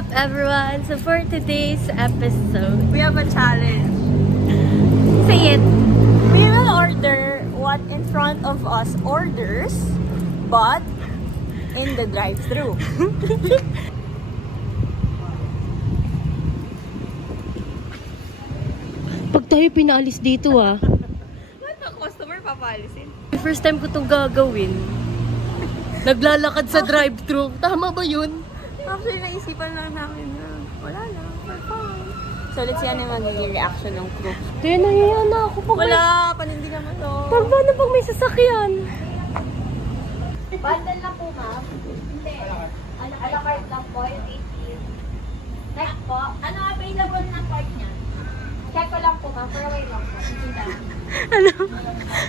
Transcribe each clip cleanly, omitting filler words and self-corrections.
up, everyone? So for today's episode, We have a challenge. say it. We will order what in front of us orders, but in the drive-thru. Pag tayo pinaalis dito Ba't ang customer papalisin? first time ko itong gagawin. Naglalakad sa drive-thru. Tama ba yun? Actually, naisipan lang namin na wala lang, for fun. So, let's see ano yung magiging reaction ng crew. Kaya nahiya na ako pag Wala, panindi naman to. Paano pag may sasakyan? Bundle na po, ma'am. Hindi. A la carte lang po, yung 18. Next po, ano available na part niya? Check ko lang po, ma'am. Pero wait lang po. Ano?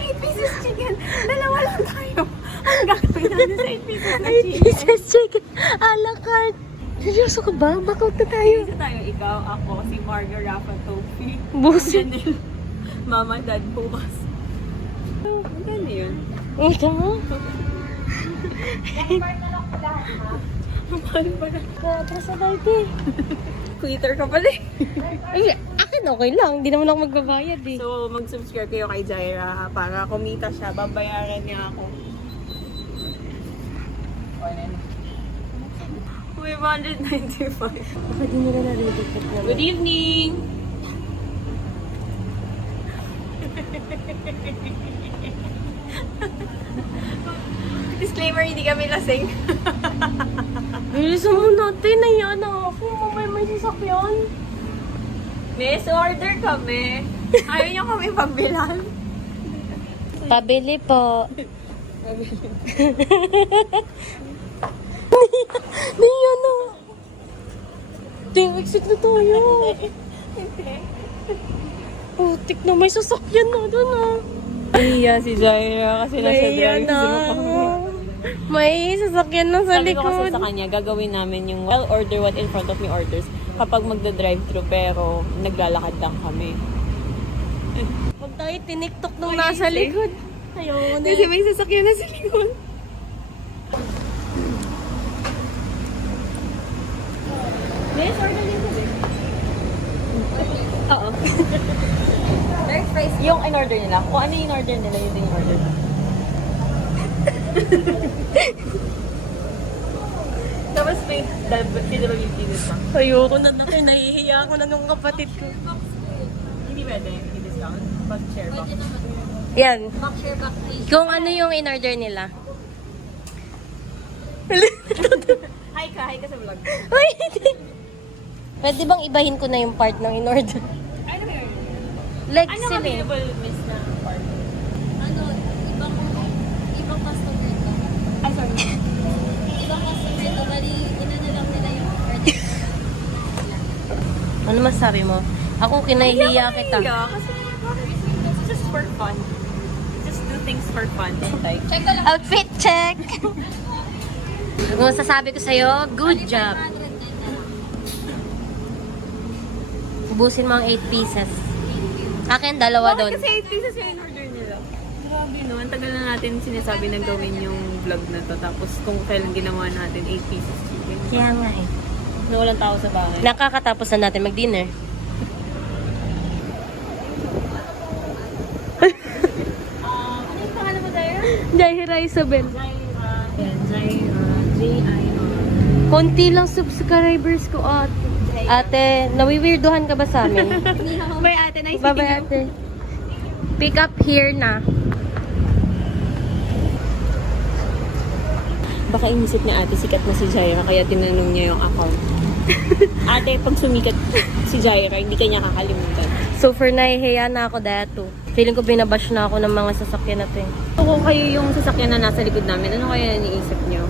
8 pieces chicken. Dalawa lang tayo. Ang gagawin natin sa 8 pieces na chicken. Jesus, chicken. A la carte. Seryoso ka ba? Backout na tayo. Isa tayo, ikaw, ako, si Marga, Rafa, Tofi. Busi. Janelle, Mama, Dad, bukas. Ang ganda yun. Ika mo? Next part na lang po lahat, ma'am. Ang mahal pa na. Atras na tayo, te. Twitter ka pala eh. Ay, akin okay lang. Hindi naman ako magbabayad eh. So, mag-subscribe kayo kay Jaira ha, para kumita siya. Babayaran niya ako. 595. Bakit hindi nila narinig naman? Good evening! Disclaimer, hindi kami lasing. Bilisan mo natin. Nahiya na ako. Mamay may sasakyan. Miss, order kami. Ayaw niyo kami pagbilan. Pabili po. Nahiya na. Ting, exit na tayo. Putik na may sasakyan na doon Nahiya si Jaira kasi nasa Nahiya na. May sasakyan na sa Sabi ko kasi likod. sa kanya, gagawin namin yung I'll order what in front of me orders kapag magda-drive-thru pero naglalakad lang kami. Huwag tayo tiniktok nung nasa likod. Ayaw na. Kasi may sasakyan na sa likod. Yes, order din kasi. Oo. Next price. Yung in-order nila, kung ano yung in-order nila, yun din yung order. Tapos may PWD discount. Ayoko na natin. Nahihiya ako na nung kapatid ko. Hindi pwede, hindi discount. Pag share box. Yan. Back share back please. Kung ano yung in-order nila. Hi ka sa vlog. Ay, hindi. Pwede bang ibahin ko na yung part ng in-order? Ano ba yun? Like Ano sila eh. available, miss, na part? Ano, ibang customer ito. Ay, sorry. Ibang customer ito, bali, inano lang nila yung order. Ano masabi mo? Ako kinahihiya kita. Yeah, kasi it's just for fun. Just do things for fun. Like, Check ko lang. Outfit check! Kung masasabi ko sa'yo, good job. 500 na lang. Ubusin mo ang 8 pieces. Akin, dalawa doon. Kasi 8 pieces yung in-order nila. Grabe no, ang tagal na natin sinasabi na gawin yung vlog na to. Tapos kung kailan ginawa natin 8 pieces chicken. Kaya nga eh. Na walang tao sa bahay. Nakakatapos na natin mag-dinner. Ano yung pangalan mo, Jaira? Jaira Isabel. Jaira. Yan, Jaira. J-I-R. Konti lang subscribers ko, ate. Ate, nawiwirduhan ka ba sa amin? Bye ate, nice Bye-bye, ate. Pick up here na. Baka inisip niya ate, sikat na si Jaira, kaya tinanong niya yung account. Ate, pag sumikat si Jaira, hindi ka niya kakalimutan. So, for nahihiya na ako dato. Feeling ko binabash na ako ng mga sasakyan natin. So, kung kayo yung sasakyan na nasa likod namin, ano kaya iniisip niyo?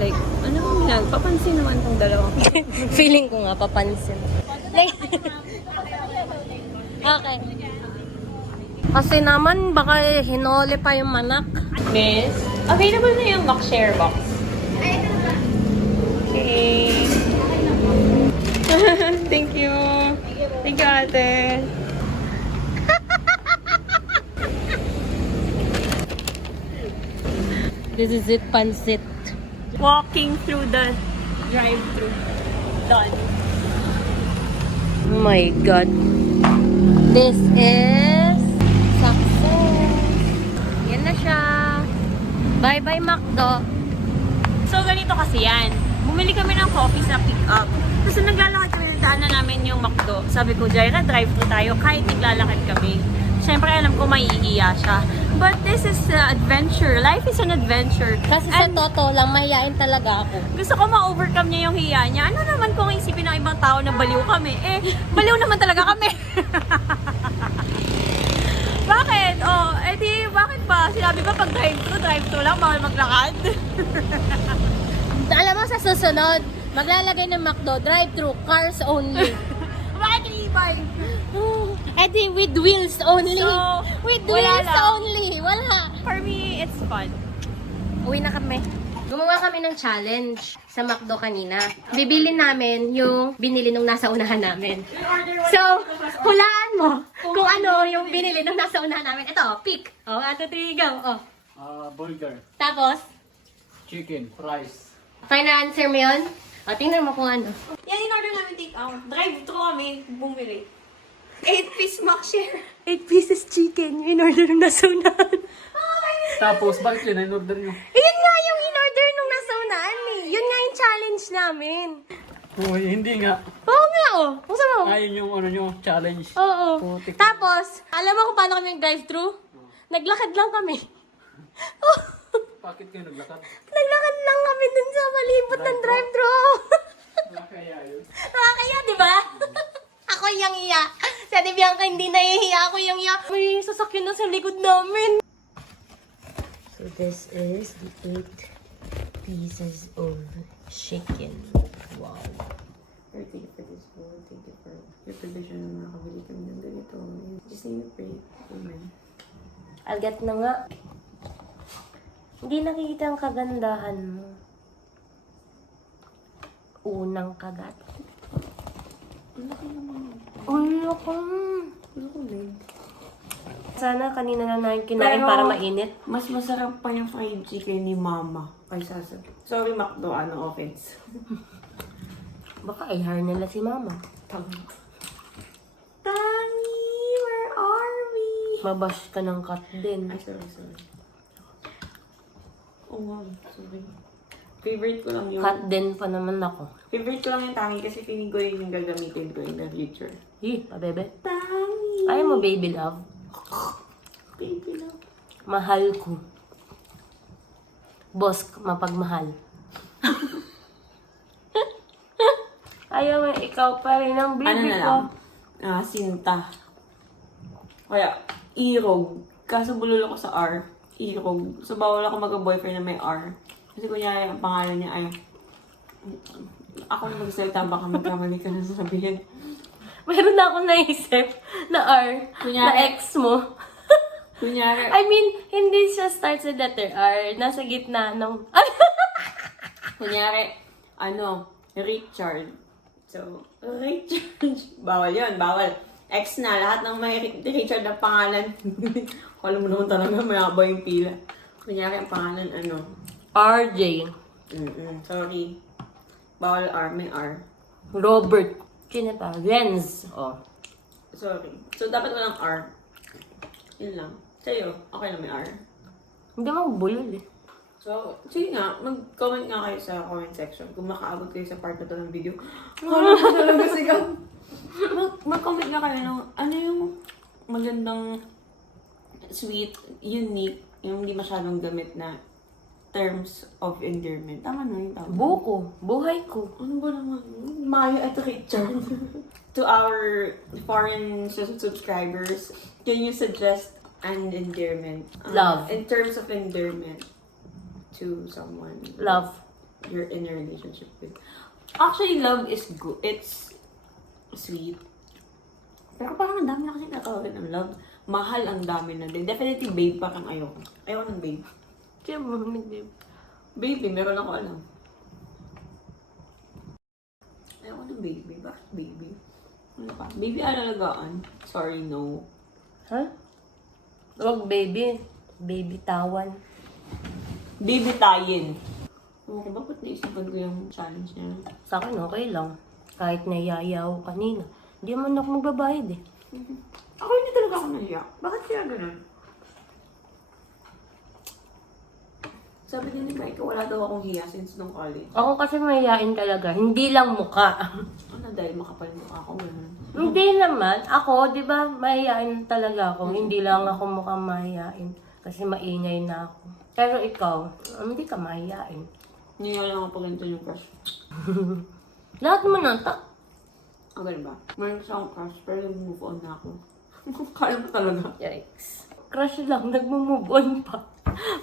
Like, ano bang yan? Papansin naman tong dalawang. Feeling ko nga, papansin. Okay. Kasi naman, baka hinole pa yung manak. Miss, available na yung box share box. Okay. Thank you. Thank you, ate. This is it, pansit. Walking through the drive-thru. done. Oh my God. This is success. Yan na siya. Bye-bye, McDo. So, ganito kasi yan. Bumili kami ng coffee sa pick-up. Tapos naglalakad kami, daanan namin yung McDo. Sabi ko, Jaira, drive-thru tayo kahit naglalakad kami. Siyempre, alam ko maiiya siya. But this is adventure. Life is an adventure. Kasi And sa totoo lang, mahihain talaga ako. gusto ko ma-overcome niya yung hiya niya. Ano naman kung isipin ng ibang tao na baliw kami? Eh, baliw naman talaga kami. Bakit? Oh, edi, bakit ba? Sinabi ba pag drive-thru lang, bawal maglakad? Alam mo, sa susunod, maglalagay ng McDo, drive-thru, cars only. Bakit yung e-bike? Edi, with wheels only. So, with wala wheels lang. only. Wala. For me, it's fun. Uwi na kami. Gumawa kami ng challenge sa McDo kanina. Bibilin namin yung binili nung nasa unahan namin. So, hulaan mo kung ano yung binili nung nasa unahan namin. Ito, pick. Oh, 1, 2, 3, go. Oh. Burger, Tapos, chicken, fries. final answer mo yun? O, tingnan mo kung ano. Yan in order namin take out. Drive-thru kami, bumili. 8-piece McShare. 8 pieces chicken, yung in-order nung nasa unahan. Tapos, bakit yun? In-order nyo? Yun nga yung in-order nung nasa unahan eh. Yun nga yung challenge namin. Uy, hindi nga. Oo nga oh. Gusto mo? Ayun yung ano nyo, challenge. Oo. Putik. Tapos, alam mo kung paano kami nag-drive-thru? Naglakad lang kami. Bakit kayo naglakad? Naglakad lang kami dun sa malibot ng drive-thru. Kaya yun. Nakakaya, di ba? Ako yung iya. Si Ate Bianca hindi nahihiya. Ako yung iya. May sasakyan na sa likod namin. So this is the 8 pieces of chicken. Wow. Thank you for this bowl. Thank you for your provision na nakabili kami ng ganito. Just need to pray. Amen. Algat na nga. Hindi nakikita ang kagandahan mo. Unang kagat. Ulo ko. Sana kanina na namin kinain Pero, para mainit. Mas masarap pa yung fried chicken ni Mama kaysa sa... Sorry, McDo, ano, offense. Baka i-hire nila si Mama. Tani, where are we? Mabash ka ng cut din. Ay, sorry. Oh, wow, sorry. Favorite ko lang yung... Cut din pa naman ako. Favorite ko lang yung tangi kasi feeling ko yun yung gagamitin ko in the future. Pabebe. Tangi! Ayaw mo baby love. Baby love. Mahal ko. Boss, mapagmahal. Ayaw mo, ikaw pa rin ang Ano baby na ko. lang? Sinta. Kaya, irog. Kaso bulol ako sa R. Irog. So, bawal ako mag-boyfriend na may R. Kasi kunyari, ang pangalan niya ay... Ako na magsalita, baka magkamali ka na sasabihin. Meron na akong naisip na R. Kunyari- na ex mo. Kunyari, I mean, hindi siya start sa letter R. Nasa gitna nung... kunyari, Richard. So, Richard. Bawal yun, bawal. Ex na, lahat ng may Richard na pangalan. Alam mo naman talaga, mayaba yung pila. Kunyari, ang pangalan, RJ. Sorry. Bawal R, may R. Robert. Sino pa? Renz. Oh. Sorry. So, dapat walang R. Yun lang. Sa'yo, okay na may R. Hindi mo bulol eh. So, sige nga, mag-comment nga kayo sa comment section kung makaabot kayo sa part na to ng video. Ano ba talaga sigaw? Mag-comment nga kayo ng ano yung magandang, sweet, unique, yung hindi masyadong gamit na terms of endearment. Tama na yung tama. Buko. Buhay ko. Ano ba naman? Maya at Richard. To our foreign subscribers, can you suggest an endearment? Love. In terms of endearment to someone Love. you're in a relationship with. Actually, love is good. It's sweet. Pero parang ang dami na kasi natawagin ng love. Mahal ang dami na din. Definitely babe parang ayoko. Ayoko ng babe. Siyempre, babe. Baby, meron ako alam. Ayoko ng baby. Bakit baby? Ano pa? Baby alalagaan. Sorry, no. Ha? Huwag baby. Baby tawan. Baby tayin. Okay, bakit naisipan ko yung challenge niya? Sa akin, okay lang. Kahit nayayaw kanina. Hindi man ako magbabayad eh. Ako hindi talaga ako nahiya. Bakit kaya ganun? Sabi din ni Mike, wala daw akong hiya since nung college. Ako kasi mahihain talaga. Hindi lang muka. Ano dahil makapal mukha ako ganun? Hindi naman. Ako, di ba, mahihain talaga ako. Hindi lang ako mukhang mahihain. Kasi maingay na ako. Pero ikaw, hindi ka mahihain. Niya lang ako pag ganito yung crush. Lahat mo nata. Ang ganun ba? Mayroon sa akong crush, pero move on na ako. Kaya mo talaga. Yikes. Crush lang, nagmo-move on pa.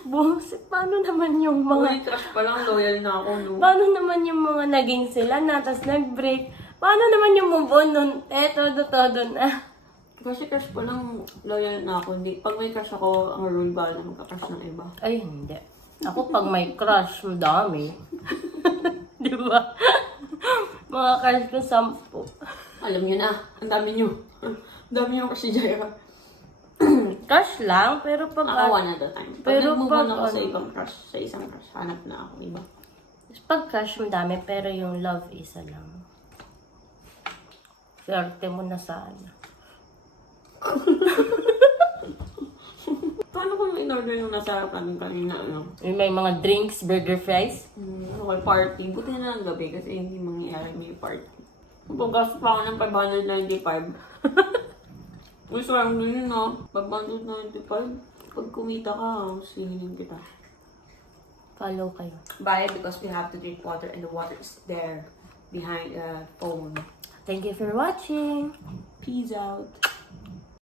Buset, paano naman yung mga... Uy, crush pa lang, loyal na ako, no? Paano naman yung mga naging sila na, tapos nag-break? Paano naman yung move on nun? Todo na. Kasi crush pa lang, loyal na ako. Hindi. Pag may crush ako, ang rule ba na magka-crush ng iba? Ay, hindi. Ako pag may crush, madami. Di ba? Mga crush ko, 10. Alam niyo na, ang dami niyo. Ang dami niyo kasi Jaira. Crush lang, pero pag... One at a time. Pag Pero nag-move pag on ako sa ano- ibang crush, sa isang crush, hanap na ako iba. Pag crush, madami, pero yung love, isa lang. Swerte mo na sana. Paano kung in-order yung nasa harapan kanina, ano? Yung may mga drinks, burger, fries. Okay, party. Buti na lang gabi kasi hindi mangyayari may party. Pagkas pa ako ng 595. Uy, sarang din yun, no? 595. Pag kumita ka, singin kita. Follow kayo. Buy because we have to drink water and the water is there behind the phone. Thank you for watching. Peace out.